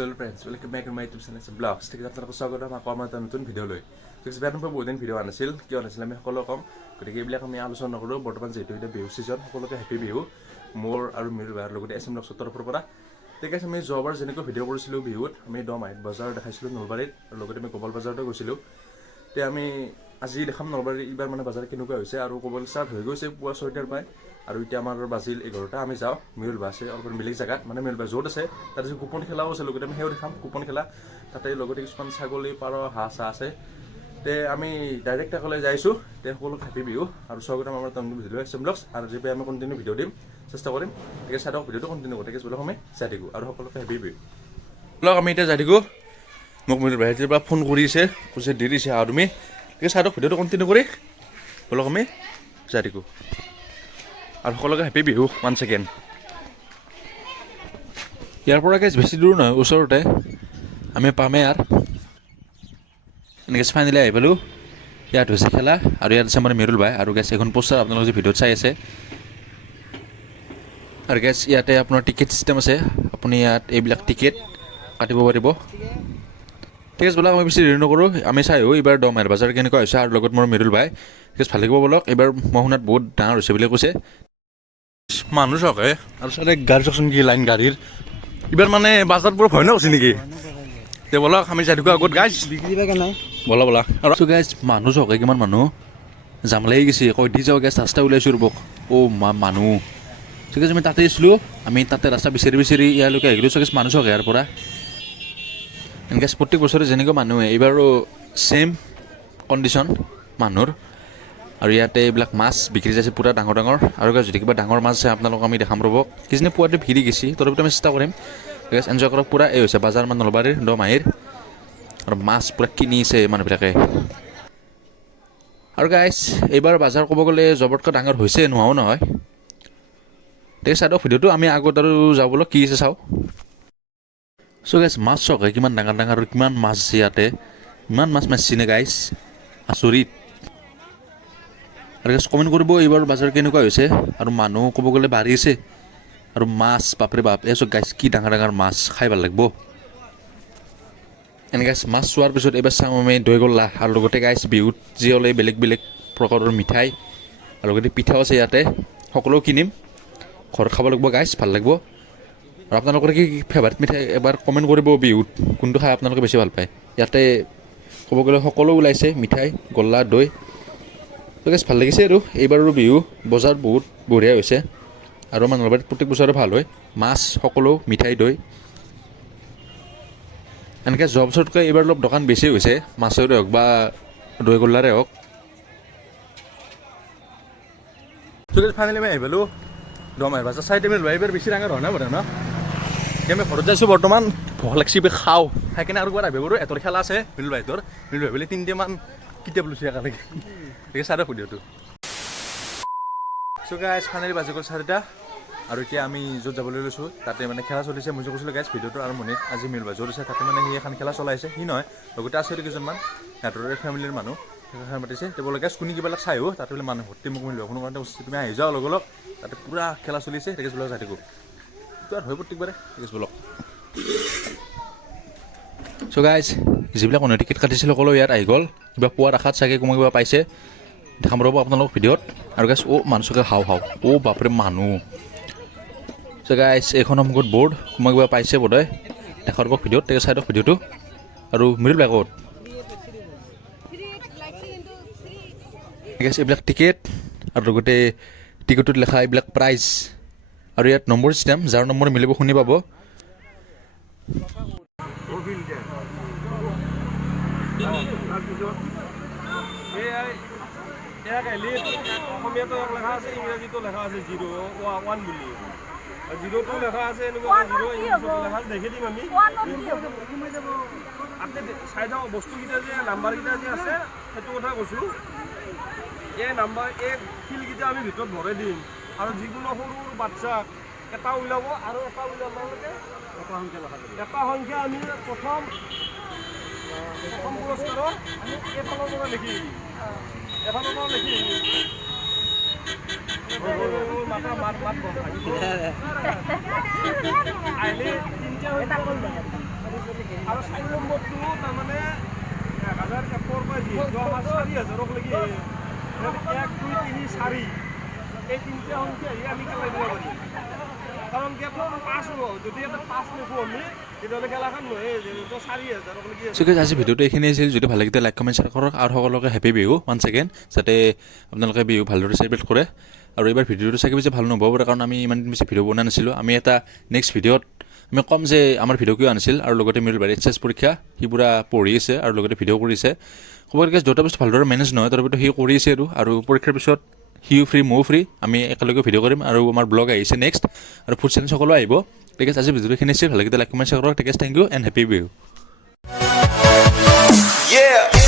hello friends, welcome back to my YouTube channel Vlogs. ঠিক আছে আপোনালোকক স্বাগতম আকৌ আমাৰ এটা নতুন ভিডিঅ' লৈ। ঠিক আছে বেয়া বহুত দিন ভিডিঅ' অহা নাছিল, কিয় নাছিল আমি সকলো কম, গতিকে এইবিলাক আমি আলোচনা নকৰোঁ। বৰ্তমান যিহেতু এতিয়া বিহু ছিজন, সকলোকে হেপী বিহু মোৰ আৰু মিৰুল ভাইৰ লগতে SM Vlogsৰ তৰফৰ পৰা। ঠিক আছে আমি যোৱাবাৰ যেনেকৈ ভিডিঅ' কৰিছিলোঁ বিহুত, আমি দমাহিত বজাৰ দেখাইছিলোঁ নলবাৰীত, আৰু লগতে আমি গোপাল বজাৰতো গৈছিলোঁ। এতিয়া আমি আজি দেখাম নলবাৰীৰ এইবাৰ মানে বজাৰ কেনেকুৱা হৈছে, আৰু ক'বলৈ ষ্টাৰ্ট হৈ গৈছে পুৱা 6টাৰ পৰাই, আৰু এতিয়া আমাৰ বাজিল 11টা। আমি যাওঁ মিৰুল বা আছে অলপ বেলেগ জেগাত, মানে মিৰুল বা য'ত আছে তাতে যে কুপন খেলাও আছে, লগতে আমি সেয়াও দেখাম কুপন খেলা তাতে, লগতে কিছুমান ছাগলী পাৰ হাঁহ চাহ আছে। তে আমি ডাইৰেক্ট তাকলৈ যাইছোঁ। তে সকলোকে হেপী বিহু আৰু স্বাগতম আমাৰ নতুন ভিডিঅ' SM Vlogs, আৰু যদি আমি কণ্টিনিউ ভিডিঅ' দিম চেষ্টা কৰিম। ঠিক আছে চাই থাকক ভিডিঅ'টো কণ্টিনিউ কৰি, ঠিক আছে আমি চাই থাকোঁ আৰু সকলোকে হেপী বিহু। ব্লগ আমি এতিয়া যাই থাকোঁ। মোক মিৰুল ভাইটিৰ পৰা ফোন কৰিছে, কৈছে দেৰি আছে আৰু তুমি, ঠিক আছে চাই থাকক ভিডিঅ'টো কণ্টিনিউ কৰি ব্লগ আমি যাই থাকোঁ আৰু সকলোকে হেপী বিহু ওৱান ছেকেণ্ড। ইয়াৰ পৰা গেছ বেছি দূৰ নহয়, ওচৰতে আমি পামেই। আৰু এনেকৈ ফাইনেলি আহি পালোঁ। ইয়াত হৈছে খেলা, আৰু ইয়াত আছে আমাৰ মিৰুল ভাই, আৰু গেছ এখন পোষ্টাৰ আপোনালোকে যে ভিডিঅ'ত চাই আছে। আৰু গেছ ইয়াতে আপোনাৰ টিকেট চিষ্টেম আছে, আপুনি ইয়াত এইবিলাক টিকেট কাটিব পাৰিব। ঠিক আছে ব'লক আমি বেছি দেৰি নকৰোঁ, আমি চাই আহোঁ এইবাৰ দমাহিৰ বজাৰ কেনেকুৱা হৈছে, আৰু লগত মোৰ মিৰুল ভাই। ঠিক আছে ভাল লাগিব ব'লক। এইবাৰ মই শুনাত বহুত ডাঙৰ হৈছে বুলি কৈছে। মানুহ চকে আৰু চালে গাড়ী চাওকচোন কি লাইন গাড়ীৰ। এইবাৰ মানে বাজাৰবোৰ ভয় নহৈছে নেকি? তে ব'লক আমি যাই থাকোঁ আগত গাইজ, ব'লা ব'লা। আৰু গাইজ মানুহ চকে কিমান মানুহ জাম লাগি গৈছে, কৈ দি যাওঁ গেছ ৰাস্তা ওলাইছোঁ ৰ'বক। মানুহ ঠিক আছে আমি তাতে আছিলোঁ, আমি তাতে ৰাস্তা বিচাৰি বিচাৰি ইয়ালৈকে আহিলোঁ। চাগে মানুহ চকে ইয়াৰ পৰা এনেকৈ প্ৰত্যেক বছৰে যেনেকৈ মানুহ আহে, এইবাৰো ছেইম কণ্ডিশ্যন মানুহৰ। আৰু ইয়াতে এইবিলাক মাছ বিক্ৰী যাইছে পূৰা ডাঙৰ ডাঙৰ, আৰু যদি কিবা ডাঙৰ মাছ আছে আপোনালোকক আমি দেখাম ৰ'ব। কিজানি পুৱাতে ভিৰি গৈছে, তথাপিতো আমি চেষ্টা কৰিম। গেছ এনজয় কৰক পূৰা। এই হৈছে বাজাৰ মান নলবাৰীৰ দমাহিৰ, আৰু মাছ পূৰা কিনিছে মানুহবিলাকে। আৰু গাইজ এইবাৰ বজাৰ ক'ব গ'লে জবতকৈ ডাঙৰ হৈছে, নোহোৱাও নহয়। ঠিক আছে চাই দিয়ক ভিডিঅ'টো, আমি আগত আৰু যাবলৈ কি আছে চাওঁ। গাইজ মাছ চাওক কিমান ডাঙৰ ডাঙৰ, আৰু কিমান মাছ আছে ইয়াতে, ইমান মাছ মাৰিছেনে গাইজ, আচৰিত। আৰু কমেণ্ট কৰিব এইবাৰ বজাৰ কেনেকুৱা হৈছে, আৰু মানুহ ক'ব গ'লে বাঢ়িছে, আৰু মাছ বাপৰে বাপ। এই চব গাইজ কি ডাঙৰ ডাঙৰ মাছ, খাই ভাল লাগিব এনেকৈ। মাছ চোৱাৰ পিছত এইবাৰ চাওঁ আমি দৈ গল্লা, আৰু লগতে গাইজ বিহুত যি হ'লে বেলেগ বেলেগ প্ৰকাৰৰ মিঠাই, আৰু লগতে পিঠাও আছে ইয়াতে, সকলো কিনিম, ঘৰত খাব লাগিব গাইজ, ভাল লাগিব। আৰু আপোনালোকৰ কি ফেভাৰিট মিঠাই এবাৰ কমেণ্ট কৰিব, বিহুত কোনটো খাই আপোনালোকে বেছি ভাল পায়। ইয়াতে ক'ব গ'লে সকলো ওলাইছে, মিঠাই গল্লা দৈ। তো গেছ ভাল লাগিছে। আৰু এইবাৰো বিহু বজাৰ বহুত বঢ়িয়া হৈছে, আৰু আমাৰ নলবাৰীত প্ৰত্যেক বছৰে ভাল হয়, মাছ সকলো মিঠাই দৈ এনেকৈ। যোৱা বছৰতকৈ এইবাৰ অলপ দোকান বেছি হৈছে, মাছৰে হওক বা দৈ গল্লাৰে হওক। ফাইনেলি আমি আহি পালোঁ দমাহিৰ বজাৰ। চাই তুমি লোৱা এইবাৰ বেছি ডাঙৰ হয় না বোধ ন? আমি ঘৰত যাইছোঁ বৰ্তমান, ভোক লাগিছে খাওঁ, খাই কিনে আৰু ক'ৰবাত আহিব পাৰোঁ। এটাৰ খেলা আছে মিৰুল ভাইটোৰ, মিৰুল ভাই বুলি 3টামান কিতাপ লৈছে একেলগে। ঠিক আছে চাই দিয়ক ভিডিঅ'টো। গাইজ ফাইনেলি বাজি গ'ল 4টা, আৰু এতিয়া আমি য'ত যাবলৈ লৈছোঁ তাতে মানে খেলা চলিছে। মই যে কৈছিলোঁ গাইজ ভিডিঅ'টোৰ আৰম্ভণিত, আজি মিৰুল ভাই য'ত আছে তাতে মানে সি এখন খেলা চলাইছে। সি নহয়, লগতে আছে কেইজনমান সিহঁতৰে ফেমিলিৰ মানুহ, সেইখন মাতিছে। তেওঁলোকে গাইজ কোনে কিবা চাই আহোঁ, তাতে বোলে মানুহ ভৰ্তি। মোক মিৰুল ভাই কোনো কাৰণে তুমি আহি যাওঁ অলপ অলপ, তাতে পূৰা খেলা চলিছে। ঠিক আছে বোলক চাই থাকোঁ, এইটো আৰু হয় প্ৰত্যেকবাৰে। ঠিক আছে বোলক। গাইজ যিবিলাক মানুহে টিকেট কাটিছিল সকলো ইয়াত আহি গ'ল, কিবা পোৱাৰ আশাত চাগে কোনোবা কিবা পাইছে, দেখাম ৰ'ব আপোনালোক ভিডিঅ'ত। আৰু গাইজ মানুহ চাগে হাও বাপৰে মানুহ। গাইজ এইখন সন্মুখত বৰ্ড, কোনোবা কিবা পাইছে বোধহয়, দেখা ৰ'ব ভিডিঅ'ত। ঠিক আছে চাই দিয়ক ভিডিঅ'টো। আৰু মিৰুল ভাই ক'ত? ঠিক আছে এইবিলাক টিকেট, আৰু লগতে টিকেটত লেখা এইবিলাক প্ৰাইজ, আৰু ইয়াত নম্বৰ চিষ্টেম, যাৰ নম্বৰ মিলিব শুনি পাব। অসমীয়াটো লেখা আছে, ইংৰাজীটো লেখা আছে 01 বুলি, 02 লেখা আছে, এনেকুৱা 0 ইংলিছত লেখা আছে। দেখি দিম আমি আপুনি চাই যাওঁ বস্তুকেইটা যে নাম্বাৰকেইটা যে আছে, সেইটো কথা কৈছোঁ। এই নাম্বাৰ এই ফিল্ডকেইটা আমি ভিতৰত ভৰাই দিম, আৰু যিকোনো সৰু বাচ্চাক এটা ওলাব, আৰু এটা ওলাবলৈকে এটা সংখ্যা আমি প্ৰথম পুৰস্কাৰত আমি এইফালৰ পৰা লিখি এফালৰ পৰা লিখি মাথা মাত গম আহিলে 3টা ধৰক আমাৰ 4,000 লৈকে 1, 2, 3, 4 এই তিনিটা সংখ্যা আমি খেলাই দিব পাৰিম কাৰণ কি আপোনাৰ 5 যদি এটা 5 লিখোঁ আমি তেতিয়াহ'লে খেলাখন নহয় যিহেতু 4,000 লৈকে ঠিক আছে আজি ভিডিঅ'টো এইখিনি আছিল যদি ভাল লাগিলে লাইক কমেণ্ট শ্বেয়াৰ কৰক আৰু সকলোকে হেপী বিহু ওৱান্স এগেইন যাতে আপোনালোকে বিহু ভালদৰে চেলিব্ৰেট কৰে আৰু এইবাৰ ভিডিঅ'টো চাগে বেছি ভাল নহ'ব পাৰে কাৰণ আমি ইমান বেছি ভিডিঅ' বনোৱা নাছিলোঁ আমি এটা নেক্সট ভিডিঅ'ত আমি ক'ম যে আমাৰ ভিডিঅ' কিয় আনিছিল আৰু লগতে মিল বাৰী এইচএছ পৰীক্ষা সি পুৰা পঢ়ি আছে আৰু লগতে ভিডিঅ' কৰিছে ক'ব গ'লে দুটা বস্তু ভালদৰে মেনেজ নহয় তথাপিতো সি কৰি আছে আৰু পৰীক্ষাৰ পিছত সিও ফ্ৰী ময়ো ফ্ৰী আমি একেলগে ভিডিঅ' কৰিম আৰু আমাৰ ব্লগ আহিছে নেক্সট আৰু ফুড চেনেল সকলো আহিব ঠিক আছে আজি ভিডিঅ'টো এইখিনি আছিল ভাল লাগিলে লাইক কমেণ্ট শ্বেয়াৰ কৰক ঠিক আছে thank you and happy Bihu Yeah.